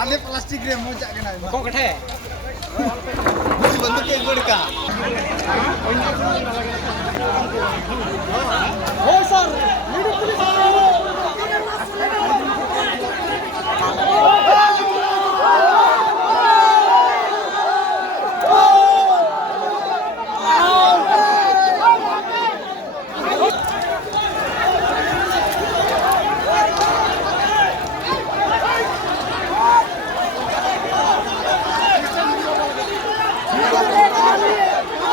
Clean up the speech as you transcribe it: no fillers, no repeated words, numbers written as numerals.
आले प्लास्टिक रे मजा के ना को कठे कुछ बंदूक के गोड़ का हो सर लीडर पुलिस